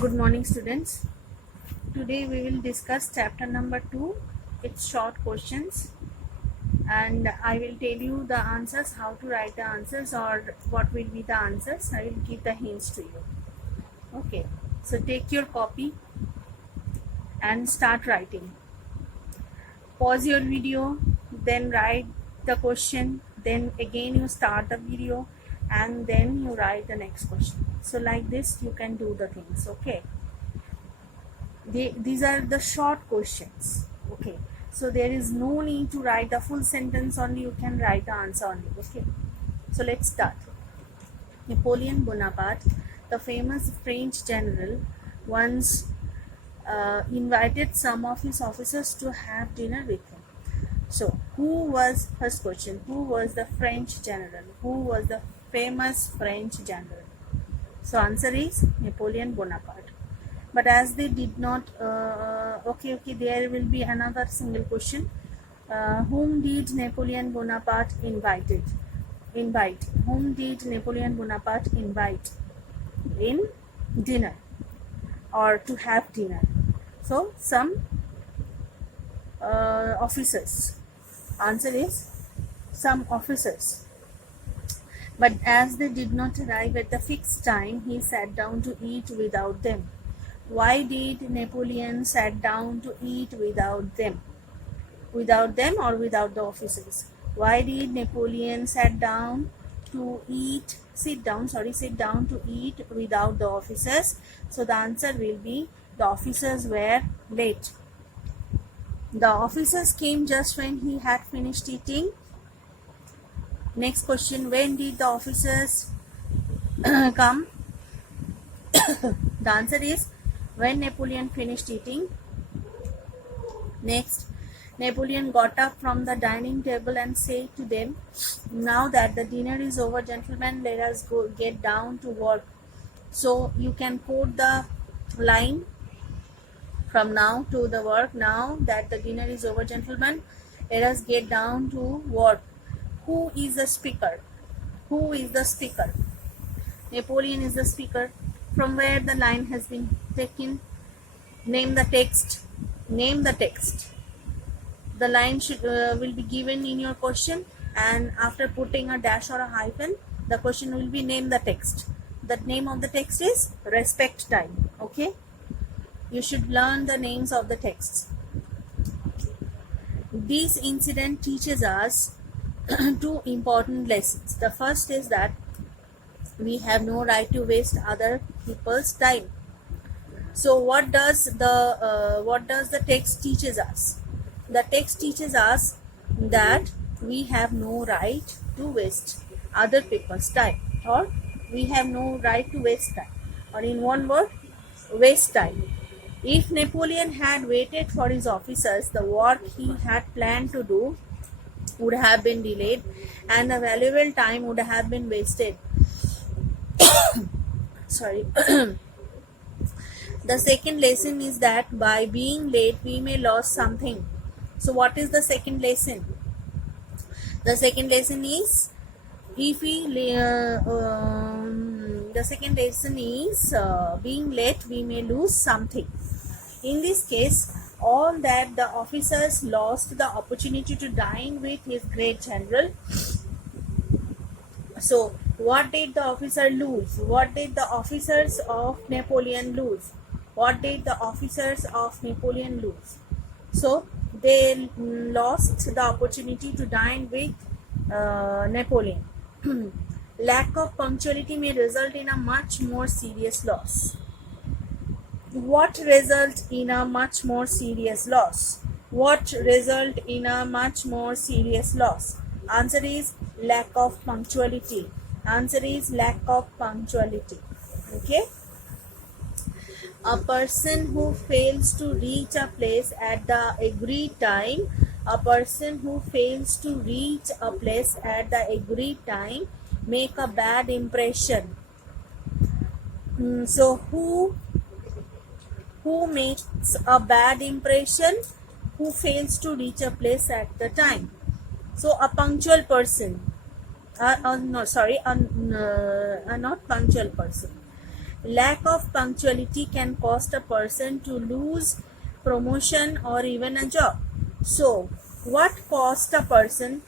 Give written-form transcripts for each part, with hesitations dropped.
Good morning, students. Today we will discuss chapter number 2. It's short questions, and I will tell you the answers, how to write the answers, or what will be the answers. I will give the hints to you. Okay, so take your copy and start writing. Pause your video, then write the question, then again you start the video, and then you write the next question. So like this you can do the things. Okay, these are the short questions. Okay, so there is no need to write the full sentence, only you can write the answer only. Okay, so let's start. Napoleon Bonaparte, the famous French general, once invited some of his officers to have dinner with him. So first question, who was the French general? Who was the famous French general? So answer is Napoleon Bonaparte. But as they did not, there will be another single question. Whom did Napoleon Bonaparte invite? Whom did Napoleon Bonaparte invite in dinner or to have dinner? So some officers. Answer is some officers. But as they did not arrive at the fixed time, he sat down to eat without them. Why did Napoleon sat down to eat without them? Without them or without the officers? Why did Napoleon sit down to eat without the officers? So the answer will be the officers were late. The officers came just when he had finished eating. Next question, when did the officers come? The answer is when Napoleon finished eating. Next, Napoleon got up from the dining table and said to them, "Now that the dinner is over, gentlemen, let us get down to work." So you can quote the line from now to the work. Now that the dinner is over, gentlemen, let us get down to work. Who is the speaker? Who is the speaker? Napoleon is the speaker. From where the line has been taken? Name the text. Name the text. The line will be given in your question, and after putting a dash or a hyphen, the question will be name the text. The name of the text is respect time. Okay, you should learn the names of the texts. This incident teaches us two important lessons. The first is that we have no right to waste other people's time. So what does the text teaches us? The text teaches us that we have no right to waste other people's time, or we have no right to waste time, or in one word, waste time. If Napoleon had waited for his officers, the work he had planned to do would have been delayed and the valuable time would have been wasted. Sorry. The second lesson is that by being late we may lose something. So what is the second lesson? The second lesson is being late we may lose something. In this case, all that the officers lost the opportunity to dine with his great general. So what did the officer lose? What did the officers of Napoleon lose? What did the officers of Napoleon lose? So they lost the opportunity to dine with Napoleon. Lack of punctuality may result in a much more serious loss. What result in a much more serious loss? What result in a much more serious loss? Answer is lack of punctuality. Answer is lack of punctuality. Okay. A person who fails to reach a place at the agreed time, make a bad impression. So who makes a bad impression? Who fails to reach a place at the time? So a punctual person. Not punctual person. lack of punctuality can cost a person to lose promotion or even a job. So what cost a person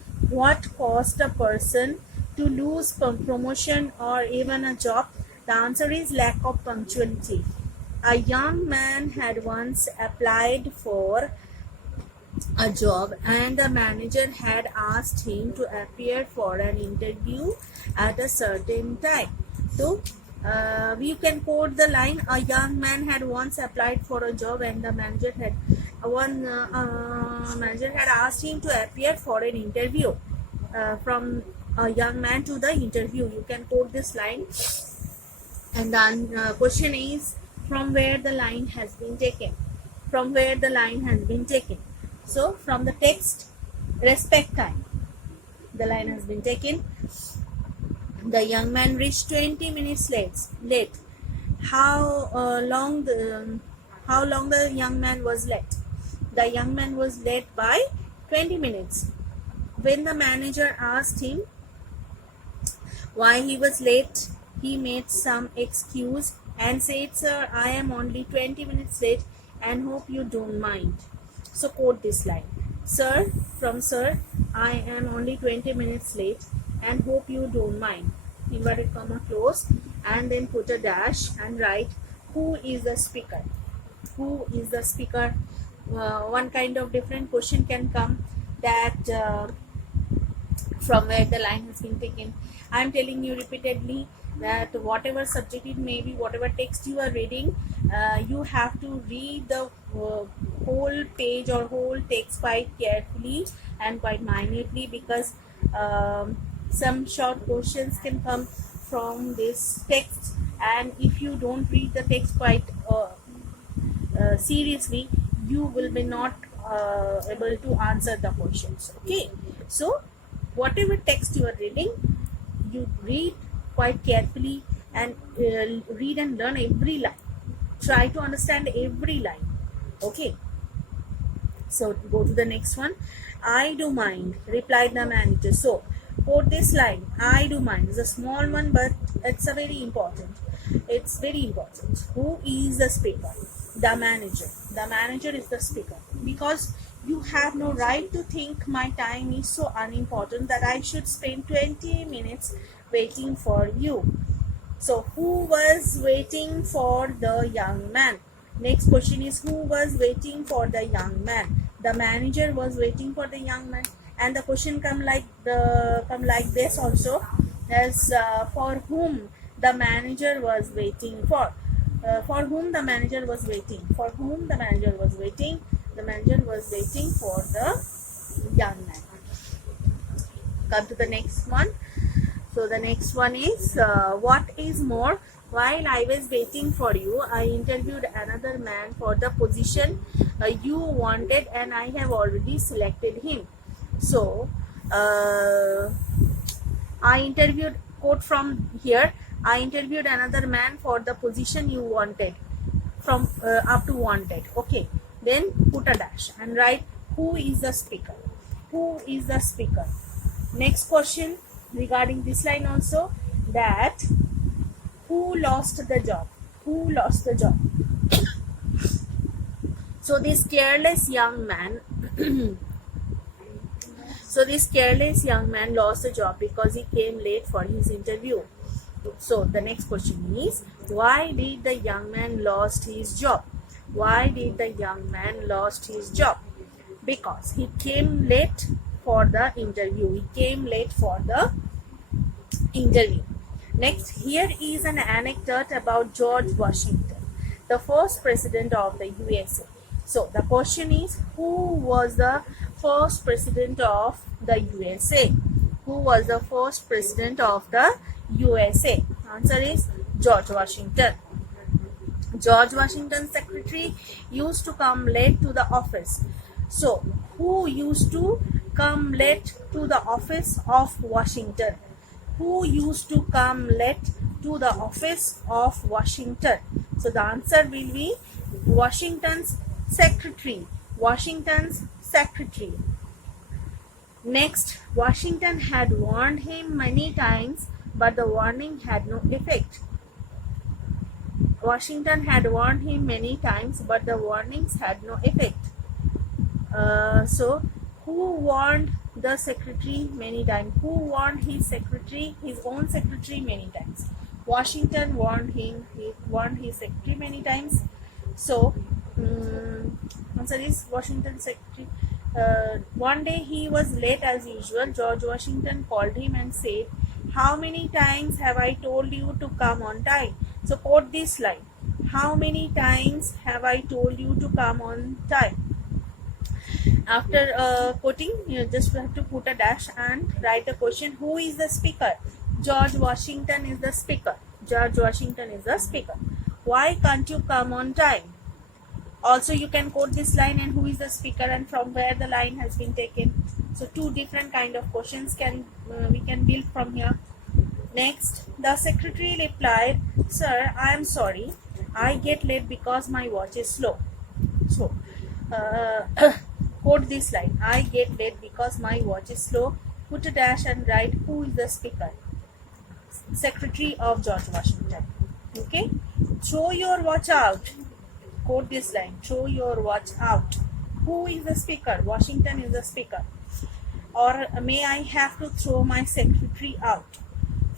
to lose promotion or even a job? The answer is lack of punctuality. A young man had once applied for a job and the manager had asked him to appear for an interview at a certain time. So you can quote the line, a young man had once applied for a job and the manager had asked him to appear for an interview. From a young man to the interview, you can quote this line. And then question is, from where the line has been taken. So from the text, respect time, the line has been taken. The young man reached 20 minutes late. How long the young man was late? The young man was late by 20 minutes. When the manager asked him why he was late, he made some excuse and said, "Sir, I am only 20 minutes late and hope you don't mind." So quote this line. Sir, from sir, I am only 20 minutes late and hope you don't mind. Inverted comma close, and then put a dash and write who is the speaker. Who is the speaker? One kind of different question can come, that from where the line has been taken. I am telling you repeatedly that whatever subject it may be, whatever text you are reading, you have to read the whole page or whole text quite carefully and quite minutely, because some short questions can come from this text, and if you don't read the text quite seriously, you will be not able to answer the questions. Okay, so whatever text you are reading, you read quite carefully and read and learn every line. Try to understand every line. Okay, so go to the next one. I do mind, replied the manager. So quote this line. I do mind is a small one, but it's a very important. It's very important. Who is the speaker? The manager. The manager is the speaker, because you have no right to think my time is so unimportant that I should spend 20 minutes waiting for you. So who was waiting for the young man? Next question is, who was waiting for the young man? The manager was waiting for the young man. And the question come like this also, as for whom the manager was waiting for. For whom the manager was waiting. For whom the manager was waiting. The manager was waiting for the young man. Come to the next one. So the next one is, what is more, while I was waiting for you, I interviewed another man for the position you wanted, and I have already selected him. So I interviewed, quote from here, I interviewed another man for the position you wanted, from up to wanted. Okay, then put a dash and write who is the speaker. Who is the speaker? Next question regarding this line also, that who lost the job? Who lost the job? So this careless young man lost the job because he came late for his interview. So the next question is, why did the young man lost his job? Why did the young man lost his job? Because he came late for the interview. Next, here is an anecdote about George Washington, the first president of the USA. So the question is, who was the first president of the USA? Who was the first president of the USA? Answer is George Washington. George Washington's secretary used to come late to the office. So who used to come late to the office of Washington? Who used to come late to the office of Washington? So the answer will be Washington's secretary. Washington's secretary. Next, Washington had warned him many times, but the warning had no effect. Washington had warned him many times, but the warnings had no effect. So, who warned the secretary many times? Who warned his own secretary many times? Washington warned him. He warned his secretary many times. So, answer is Washington secretary. One day he was late as usual. George Washington called him and said, "How many times have I told you to come on time?" So quote this line. How many times have I told you to come on time? After quoting, you just have to put a dash and write a question. Who is the speaker? George Washington is the speaker. George Washington is the speaker. Why can't you come on time? Also, you can quote this line and who is the speaker and from where the line has been taken. So, two different kind of questions we can build from here. Next, the secretary replied, "Sir, I am sorry. I get late because my watch is slow." So, quote this line. I get late because my watch is slow. Put a dash and write who is the speaker. Secretary of George Washington. Okay. Throw your watch out. Quote this line. Throw your watch out. Who is the speaker? Washington is the speaker. Or may I have to throw my secretary out?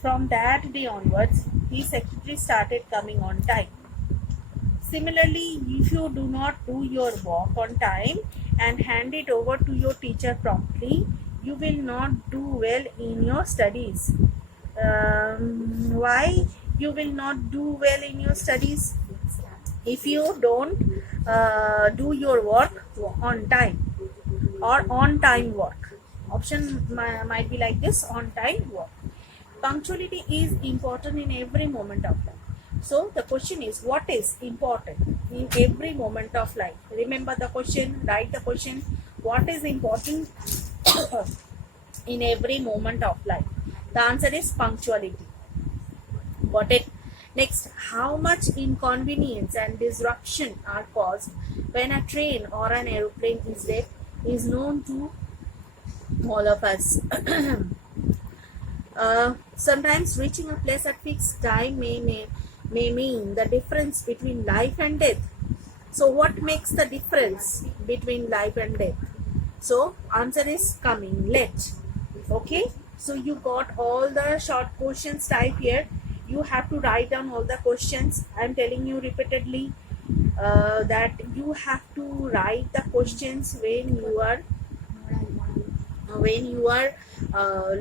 From that day onwards, his secretary started coming on time. Similarly, if you do not do your work on time and hand it over to your teacher promptly, you will not do well in your studies. Why you will not do well in your studies? If you don't do your work on time or on time work. Option might be like this: on time work. Punctuality is important in every moment of life. So the question is, what is important in every moment of life? Remember the question, write the question. What is important in every moment of life? The answer is punctuality. Got it? Next, how much inconvenience and disruption are caused when a train or an aeroplane is late is known to all of us. Sometimes reaching a place at fixed time may mean the difference between life and death. So what makes the difference between life and death? So answer is coming late. Okay, so you got all the short questions type here. You have to write down all the questions. I am telling you repeatedly that you have to write the questions when you are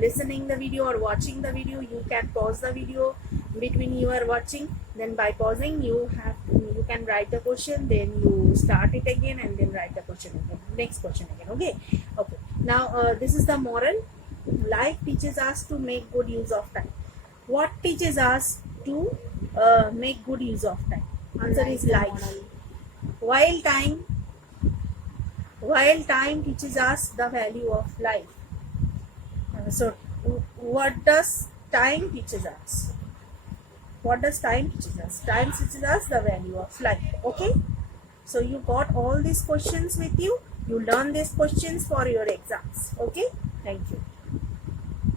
listening the video or watching the video. You can pause the video between you are watching. Then by pausing, you can write the question. Then you start it again and then write the question again. Next question again. Okay. Now this is the moral. Life teaches us to make good use of time. What teaches us to make good use of time? Answer is life. While time teaches us the value of life. So, what does time teaches us? What does time teaches us? Time teaches us the value of life. Okay. So you got all these questions with you. You learn these questions for your exams. Okay. Thank you.